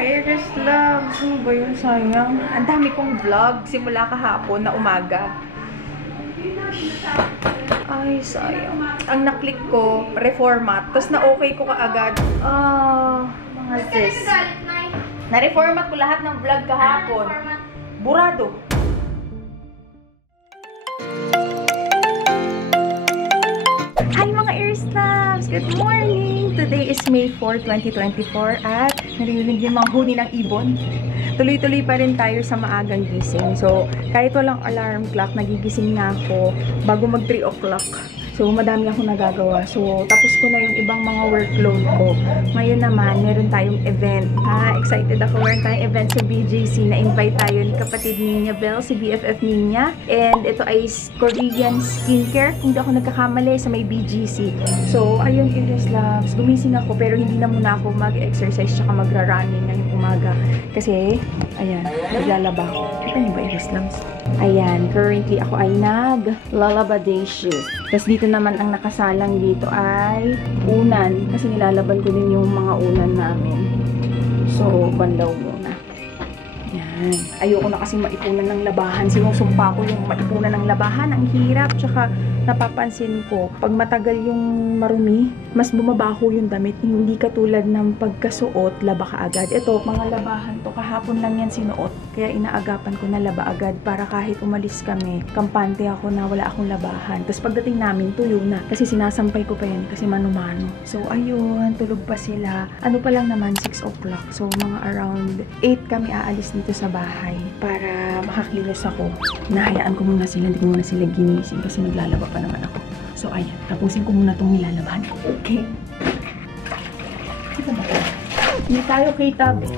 Aries Loves. Ano ba yun? Sayang. Ang dami kong vlog simula kahapon na umaga. Ay, sayang. Ang naklik ko, reformat. Tapos na-okay ko kaagad. Mga sis. Na-reformat ko lahat ng vlog kahapon. Burado. Hi mga Aries Loves! Good morning! Today is May 4, 2024 at narinig yung mga huni ng ibon. Tuloy-tuloy pa rin tayo sa maagang gising. So, kahit walang alarm clock, nagigising na ako bago mag 3 o'clock. So, madami akong nagagawa. So, tapos ko na yung ibang mga workload ko. Ngayon naman, meron tayong event. Excited ako. Meron tayong event sa BJC. Na-invite tayo ni kapatid Ninya Bell, si BFF Ninya. And ito ay Korean skincare. Kung di ako nagkakamali sa may BGC. So, ayun, Aries Loves. Gumising ako pero hindi na muna ako mag-exercise tsaka magra-running ngayong umaga. Kasi, ayan, naglalaba ako. Kita niyo ba, Aries Loves? Ayan, currently ako ay nag-lalabadation. Tapos dito naman ang nakasalang dito ay unan. Kasi nilalaban ko din yung mga unan namin. So, bandaw muna. Yan. Ayoko na kasi maipunan ng labahan. Sinusumpa ko yung maipunan ng labahan. Ang hirap. Tsaka napapansin ko, pag matagal yung marumi, mas bumabaho yung damit. Hindi katulad ng pagkasuot, laba ka agad. Ito, mga labahan to. Kahapon lang yan sinuot. Kaya inaagapan ko na laba agad para kahit umalis kami, kampante ako na wala akong labahan. Tapos pagdating namin, tuyo na. Kasi sinasampay ko pa yan kasi mano-mano. So, ayun, tulog pa sila. Ano pa lang naman, 6 o'clock. So, mga around 8 kami aalis dito sa bahay para makaklinis ako. Nahayaan ko muna sila, hindi ko muna sila ginising kasi naglalaba pa naman ako. So, ayan, tapusin ko muna itong nilalabahan. Okay. Ito ba? Hindi tayo kay Tabes.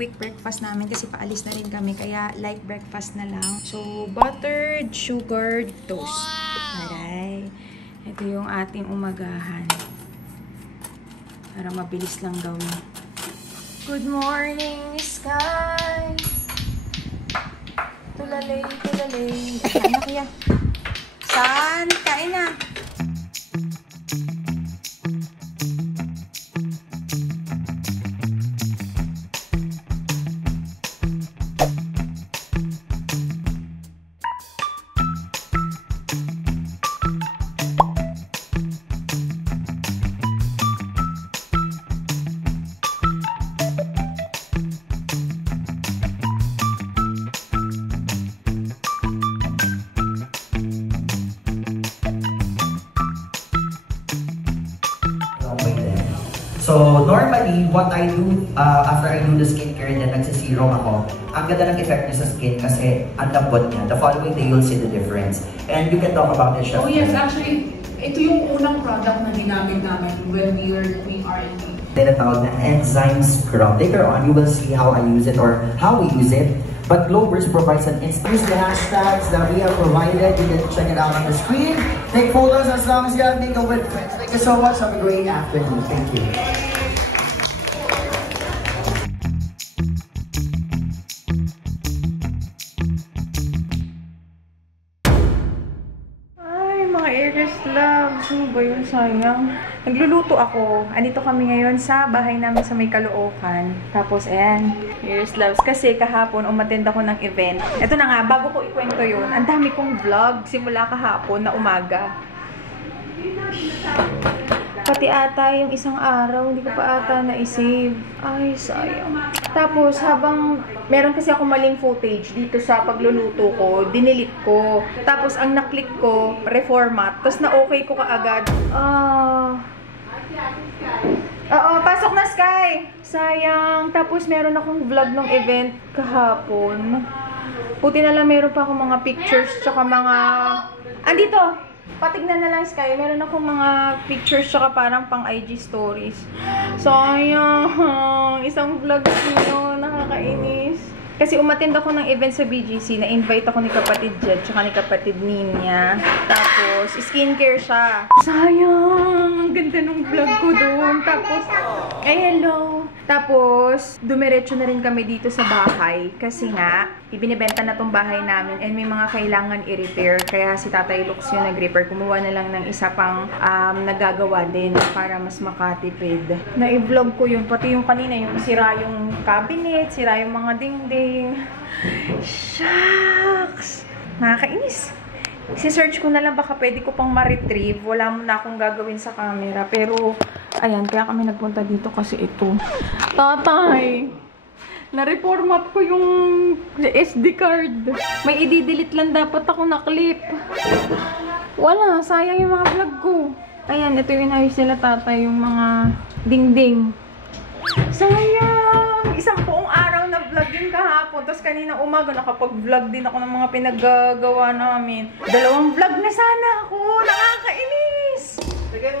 Quick breakfast namin kasi paalis na rin kami kaya light breakfast na lang. So, buttered sugar toast. Aray. Ito yung ating umagahan. Para mabilis lang gawin. Good morning, sky! Tulalay, tulalay. Kain na kaya. Saan? Kain na. So, normally, what I do after I do the skincare and then nagsiserum ako, ang ganda ng effect niya sa skin kasi ang lambot niya. The following day, you'll see the difference. And you can talk about it, Chef. Oh yes, actually, ito yung unang product na ginamit namin when we are doing R&D. Tinatawag na enzyme scrub. Later on, you will see how I use it or how we use it. But Glowburst provides an instant. Use the hashtags that we have provided. You can check it out on the screen. Take photos as long as you have makeup with friends. Thank you so much. Have a great afternoon. Thank you. Aries Loves. Ano ba yun? Sayang. Nagluluto ako. Andito kami ngayon sa bahay namin sa may Caloocan. Tapos, ayan. Aries Loves. Kasi kahapon, umattend ako ng event. Ito na nga, bago ko ikwento yun, ang dami kong vlog simula kahapon na umaga. Pati ata yung isang araw, hindi ko pa ata na-save. Ay, sayang. Tapos, habang meron kasi ako maling footage dito sa pagluluto ko, dinilit ko. Tapos, ang naklik ko, reformat. Tapos, na-okay ko kaagad. Oo, pasok na, Sky! Sayang. Tapos, meron akong vlog ng event kahapon. Puti na lang, meron pa akong mga pictures, tsaka mga... Andito! Patignan na lang, Sky. Meron akong mga pictures tsaka parang pang IG stories. Sayang. Isang vlog nyo. Nakakainis. Kasi umattend ako ng event sa BGC, na-invite ako ni kapatid Jed, tsaka ni kapatid Ninya. Tapos, skincare siya. Sayang! Ang ganda nung vlog ko doon. Tapos, hello! Tapos, dumiretso na rin kami dito sa bahay. Kasi nga, ibinibenta na tong bahay namin and may mga kailangan i-repair. Kaya si Tatay Lux yung nag-repair. Kumuha na lang ng isa pang nagagawa din para mas makatipid. Na-vlog ko yun. Pati yung kanina, yung sira yung cabinet, sira yung mga dingding. Shucks! Nakakainis. Si-search ko na lang baka pwede ko pang ma-retrieve. Wala mo na akong gagawin sa camera. Pero, ayan, kaya kami nagpunta dito kasi ito. Tatay! Na-reformat ko yung SD card. May i-delete lang dapat ako na clip. Wala, sayang yung mga vlog ko. Ayan, ito yung inayos nila tatay, yung mga dingding. Sayang! Isang buong araw na vlog yung kahapon. Tapos kanina umaga nakapag-vlog din ako ng mga pinaggagawa namin. 2 vlog na sana ako. Nakakainis!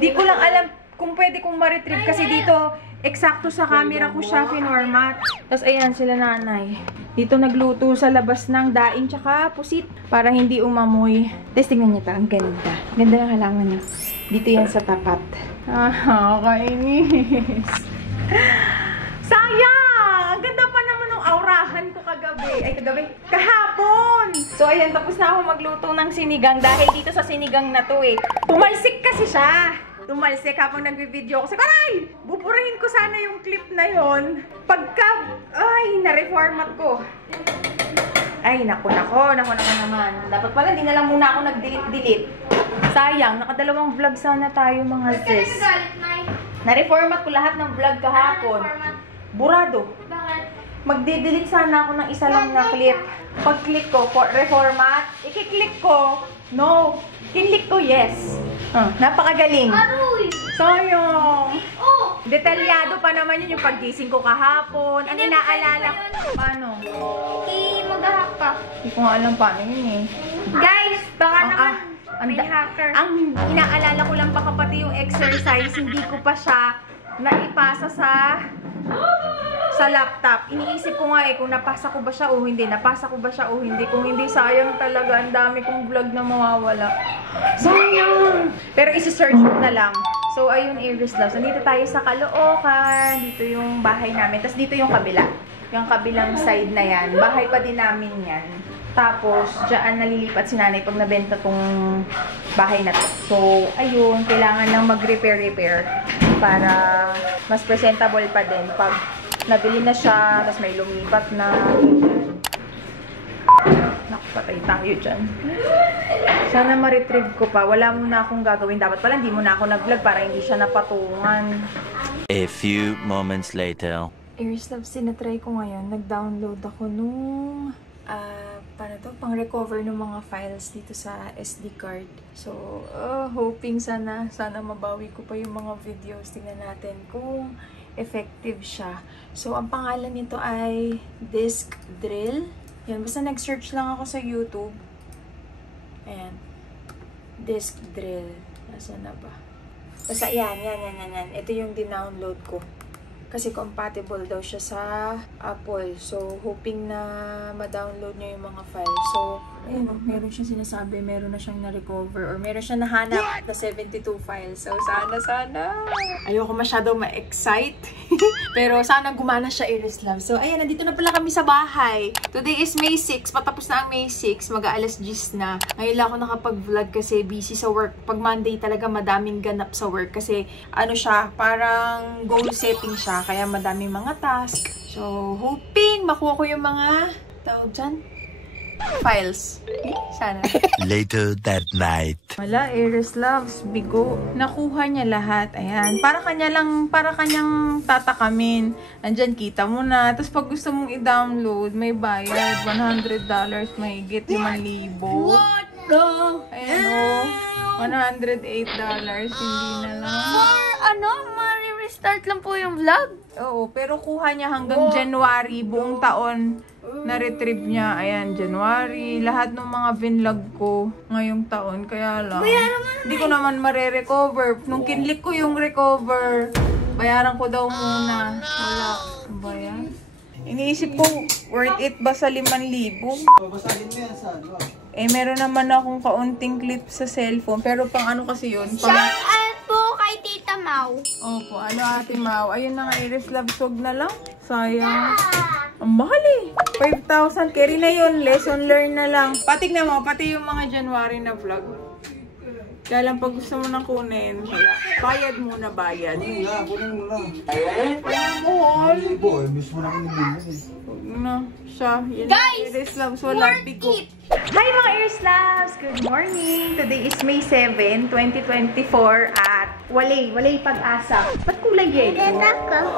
Di ko lang alam kung pwede kong ma-retrieve kasi dito eksakto sa camera ko siya finormat. Tapos ayan sila nanay. Dito nagluto sa labas ng daing tsaka pusit para hindi umamoy. Tapos tingnan niyo ta, ang ganda. Ganda ng halaman niya. Dito yan sa tapat. Kainis. Sayang! Ang ganda pa naman ng aurahan ko kagabi. Ay, kagabi? Kahapon! So, ayan, tapos na ako magluto ng sinigang dahil dito sa sinigang na to eh. Tumalsik kasi siya. Tumalsik habang nagbi-video ko. Aray! Buburahin ko sana yung clip na yon. Pagka, ay, na-reformat ko. Ay, naku naman. Dapat pala, di na lang muna ako nag-delete. Sayang, nakadalawang vlog sana tayo mga sis. Na-reformat ko lahat ng vlog kahapon. Burado. Magde-delete sana ako ng isa lang na clip. Pag-click ko, reformat. I-click ko, no. Kinlik ko, yes. Napakagaling. Sayang. Detalyado pa naman yun yung paggising ko kahapon. Ang inaalala ko. Paano? Mag-hack ka. Hindi ko nga alam paano yun eh. Guys, baka naman may hacker. Ang inaalala ko lang baka pati yung exercise, hindi ko pa siya naipasa sa laptop. Iniisip ko nga eh kung napasa ko ba siya o hindi. Napasa ko ba siya o hindi. Kung hindi, sayang talaga. Ang dami kong vlog na mawawala. Sayang! Pero isi-search ko na lang. So, ayun, Aries Loves. Nandito tayo sa Caloocan. Dito yung bahay namin. Tapos dito yung kabila. Yung kabilang side na yan. Bahay pa din namin yan. Tapos, dyan nalilipat si nanay pag nabenta tong bahay na to. So, ayun, kailangan lang mag-repair para mas presentable pa din pag nabili na siya, tapos may lumipat na. Nakapatay tayo dyan. Sana ma-retrieve ko pa. Wala muna akong gagawin. Dapat pala hindi muna ako nag-vlog para hindi siya napatungan. A few moments later. Aries Loves, sinatry ko ngayon. Nag-download ako nung pang-recover ng mga files dito sa SD card. So, hoping sana mabawi ko pa yung mga videos. Tingnan natin kung effective siya. So, ang pangalan nito ay Disc Drill. Yan, basta nag-search lang ako sa YouTube. Ayan. Disc Drill. Nasaan na ba? Basta yan. Ito yung din-download ko. Kasi compatible daw siya sa Apple. So, hoping na ma-download niya yung mga files. So, ayun, meron siyang sinasabi, meron na siyang na-recover, or meron siyang nahanap na 72 files. So, sana. Ayoko masyado ma-excite. Pero, sana gumana siya, Aries Love. So, ayan, nandito na pala kami sa bahay. Today is May 6. Patapos na ang May 6. Mag-aalas 10 na. Ngayon lang ako nakapag-vlog kasi busy sa work. Pag Monday talaga madaming ganap sa work. Kasi, ano siya, parang goal setting siya. Kaya madaming mga task. So, hoping makuha ko yung mga tawag dyan? Files. Sana. Later that night. Wala, Aries Loves, bigo. Nakuha niya lahat. Ayan. Para kanyang tatakamin. Andyan, kita mo na. Tapos pag gusto mong i-download, may bayad. $100, may get 5,000. What the? Ayan o. $108. Hindi na lang. Ma-restart lang po yung vlog. Oo, pero kuha niya hanggang January, buong taon na-retrieve niya. Ayan, January, lahat ng mga vinlog ko ngayong taon. Kaya lang, hindi ko naman mare-recover. Nung kinlik ko yung recover, bayaran ko daw muna. Wala. Ba yan? Iniisip ko, worth it ba sa 5,000? Babasahin mo yan sa ano? Eh, meron naman akong kaunting clip sa cellphone. Pero pang ano kasi yun? Pang... Shoutout po kay Tita Mau. Opo, ano Ate Mau? Ayun na nga, Iris Love Sog na lang. Sayang. Ang mahal eh. 5,000. Carry na yun. Lesson learn na lang. Patignan mo, pati yung mga January na vlog. Kaya lang pag gusto mo nang kunin, wala. Bayad muna, bayad. Kunin nga, kunin mo lang. Mahal. Libo, miss mo na ko ng Huwag na. Siya. Yan Guys, Iris Loves. Wala. Bigo. Hi mga Iris Loves! Good morning! Today is May 7, 2024 at walay pag-asa. Ba't kulay yellow?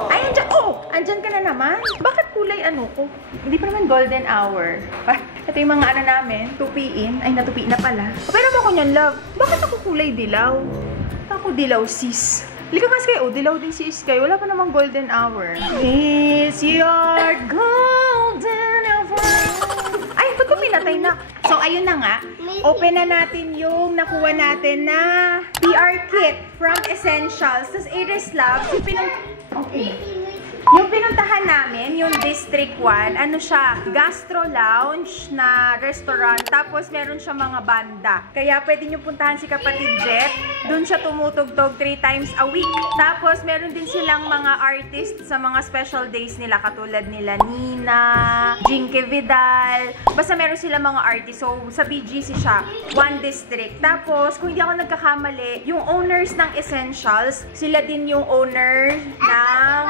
Ay, andyan! Oh! Andyan ka na naman. Bakit kulay ano ko? Hindi pa naman golden hour. Ito yung mga ano namin, tupiin. Ay, natupiin na pala. Pero ako niyan, love. Bakit ako kulay dilaw? Ako dilaw, sis. Lika nga, Sky. Oh, dilaw din si Sky. Wala pa namang golden hour. It's your golden hour. Ay, ba't ko pinatay na? So, ayun na nga. Open na natin yung nakuha natin na PR kit from Essentials. Tapos, Iris Loves, yung pinuntahan namin, yung District 1, ano siya, gastro lounge na restaurant. Tapos, meron siya mga banda. Kaya, pwede nyo puntahan si Kapatid Jet. Doon siya tumutugtog 3 times a week. Tapos, meron din silang mga artists sa mga special days nila. Katulad nila Nina, Jinky Vidal. Basta meron silang mga artists. So, sa BGC siya, 1 district. Tapos, kung hindi ako nagkakamali, yung owners ng Essentials, sila din yung owner ng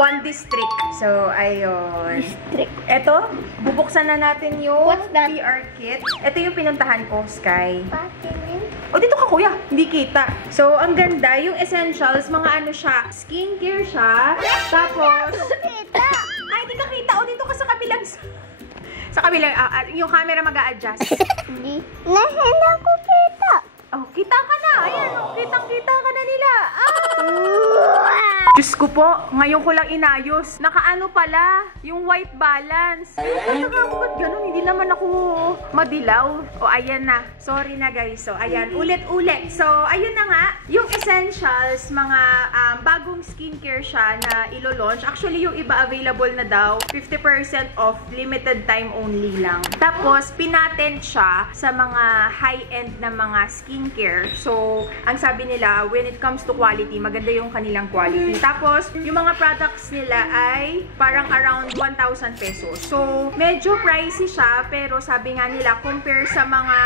1 district. So, ayun. District. Eto, bubuksan na natin yung What's that? PR kit. Ito yung pinuntahan ko, Sky. Patingin. O, dito ka, kuya. Hindi kita. So, ang ganda. Yung Essentials, mga ano siya, skincare siya. Tapos, Tita. ay, hindi ka kita. O, dito ka sa kabilang, yung camera mag-a-adjust. Hindi. Hindi ako kita. Oh, kita ka na. Ayan, oh, kitang-kita ka na nila. Diyos ko po, ngayon ko lang inayos. Nakaano pala, yung white balance. Ay, ba't ganun? Hindi naman ako madilaw. O, ayan na. Sorry na, guys. So, ayan. Ulit-ulit. So, ayun na nga. Yung Essentials, mga bagong skincare siya na ilo-launch. Actually, yung iba available na daw. 50% off, limited time only lang. Tapos, pinatent siya sa mga high-end na mga skincare. So, ang sabi nila, when it comes to quality, maganda yung kanilang quality. Tapos, yung mga products nila ay parang around 1,000 pesos. So, medyo pricey siya, pero sabi nga nila, compare sa mga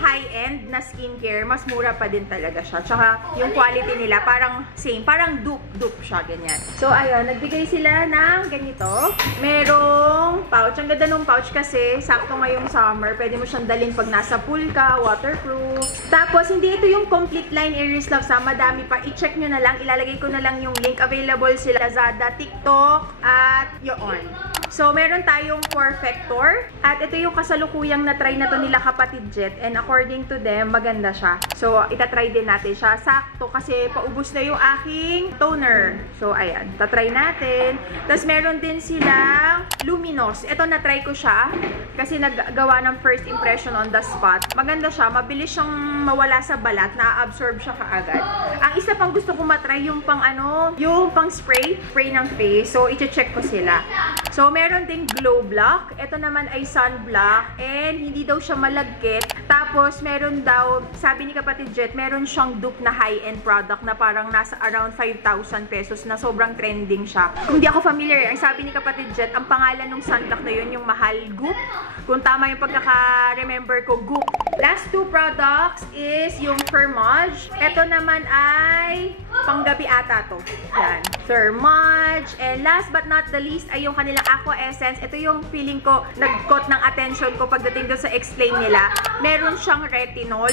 high-end na skincare, mas mura pa din talaga siya. Tsaka, yung quality nila, parang same. Parang dupe siya, ganyan. So, ayun, nagbigay sila ng ganito. Merong pouch. Ang ganda ng pouch kasi, sakto ngayong summer, pwede mo siyang dalhin pag nasa pool ka, waterproof. Tapos, hindi ito yung complete line Iris Loves, madami pa. I-check nyo na lang, ilalagay ko na lang yung link. Available sila Lazada, TikTok, at yun. So, meron tayong Perfector. At ito yung kasalukuyang na-try na to nila Kapatid Jet. And according to them, maganda siya. So, itatry din natin siya. Sakto kasi paubos na yung aking toner. So, ayan. Tatry natin. Tapos, meron din silang Luminous. Ito, na-try ko siya. Kasi naggawa ng first impression on the spot. Maganda siya. Mabilis siyang mawala sa balat. Na-absorb siya kaagad. Ang isa pang gusto ko matry yung pang ano, yung pang spray ng face. So, i-check ko sila. So, meron ding Glow Block. Ito naman ay sunblock. And, hindi daw siya malagkit. Tapos, meron daw, sabi ni Kapatid Jet, meron siyang dupe na high-end product na parang nasa around 5,000 pesos na sobrang trending siya. Kung di ako familiar, ang sabi ni Kapatid Jet, ang pangalan ng sunblock na yun, yung Mahal Goop. Kung tama yung pagkaka-remember ko, Goop. Last 2 products is yung Thermage. Ito naman ay panggabi ata to. Yan. Thermage. And last but not the least ay yung kanilang Aqua Essence. Ito yung feeling ko nag-caught ng attention ko pagdating doon sa explain nila. Meron siyang retinol.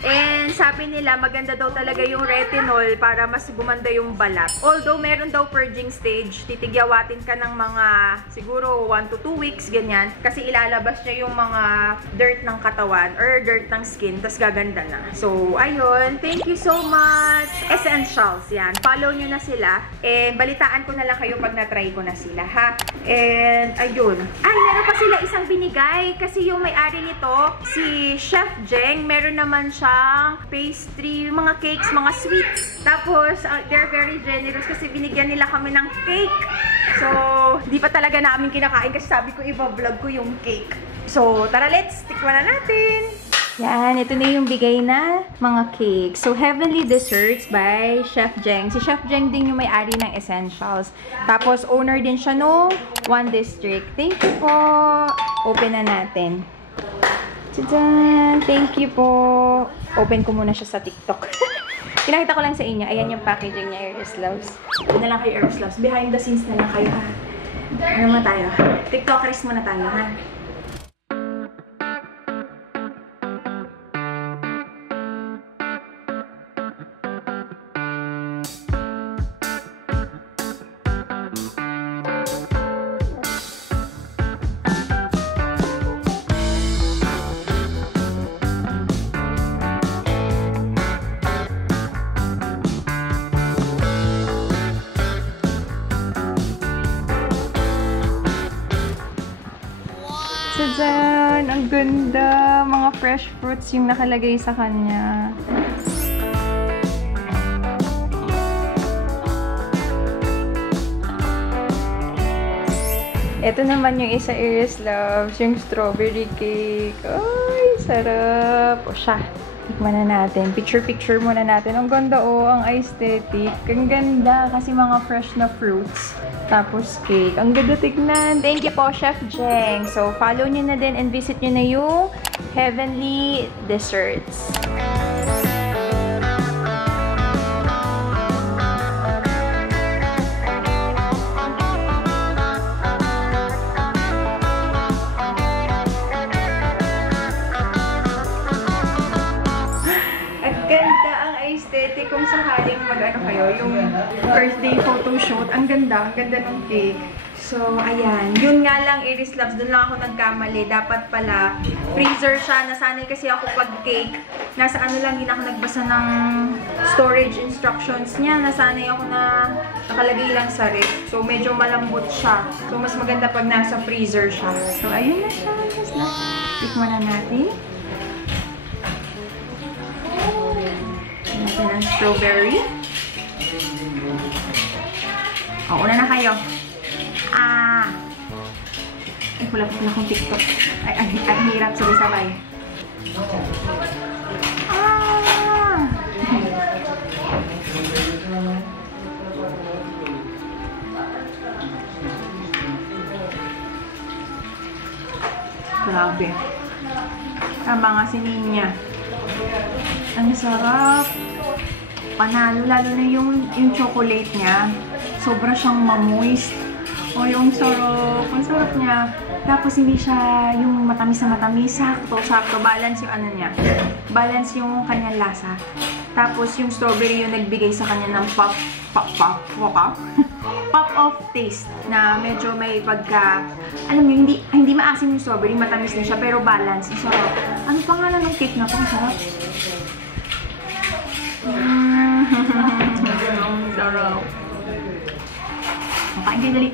And sabi nila, maganda daw talaga yung retinol para mas gumanda yung balat. Although, meron daw purging stage. Titigyawatin ka ng mga, siguro, 1 to 2 weeks, ganyan. Kasi ilalabas niya yung mga dirt ng katawan or dirt ng skin, tas gaganda na. So, ayun. Thank you so much. Essentials, yan. Follow nyo na sila. And balitaan ko na lang kayo pag na-try ko na sila, ha? And, ayun. Ay, meron pa sila isang binigay. Kasi yung may-ari nito, si Chef Jeng, meron naman siya siyang pastry, mga cakes, mga sweets. Tapos, they're very generous kasi binigyan nila kami ng cake. So, di pa talaga namin kinakain kasi sabi ko, iba-vlog ko yung cake. So, tara, let's tikman na natin. Yan, ito na yung bigay na mga cake. So, Heavenly Desserts by Chef Jeng. Si Chef Jeng din yung may-ari ng Essentials. Tapos, owner din siya nung One District. Thank you po. Open na natin. Tadaan! Thank you po. Open ko muna siya sa TikTok. Pinakita ko lang sa inyo. Ayan yung packaging niya, Iris Loves. Doon na lang kayo, Iris Loves. Behind the scenes na lang kayo, ha? Ano mo tayo? TikTokers muna tayo, ha? Tadaan! Ang ganda! Mga fresh fruits yung nakalagay sa kanya. Ito naman yung isa, Iris Loves, yung strawberry cake. Ay, sarap! O siya, tikman na natin. Picture-picture muna natin. Ang ganda ang aesthetic. Ang ganda kasi mga fresh na fruits. Tapos cake. Ang ganda tignan. Thank you po, Chef Jeng. So, follow nyo na din and visit nyo na yung Heavenly Desserts. Ganda ang aesthetic kung sakaling mag-ano kayo, yung birthday photo shoot. Ang ganda ng cake. So, ayan. Yun nga lang, Iris Loves, doon lang ako nagkamali. Dapat pala, freezer siya. Nasanay kasi ako pag cake. Nasa ano lang, hindi na ako nagbasa ng storage instructions niya. Nasanay ako na nakalagay lang sa ref. So, medyo malambot siya. So, mas maganda pag nasa freezer siya. So, ayun na siya. Tikman na natin. Natin ang strawberry. O, una na kayo. Ay, wala po na akong TikTok. Ay, ang hirap sabay-sabay. Grabe. Tama nga si Ninya. Ang sarap. Panalo, lalo na yung chocolate niya. Sobra siyang mamoist. O yung sarap. Ang sarap niya. Tapos hindi siya yung matamis na matamis. Sakto. Balance yung ano niya. Balance yung kanyang lasa. Tapos yung strawberry yung nagbigay sa kanya ng pop of taste. Na medyo may pagka, alam mo, hindi maasim yung strawberry. Matamis din siya. Pero balance. Ang sarap. Ano pangalan ng cake na to? Ang sarap. Sarap. Makain kayo dali.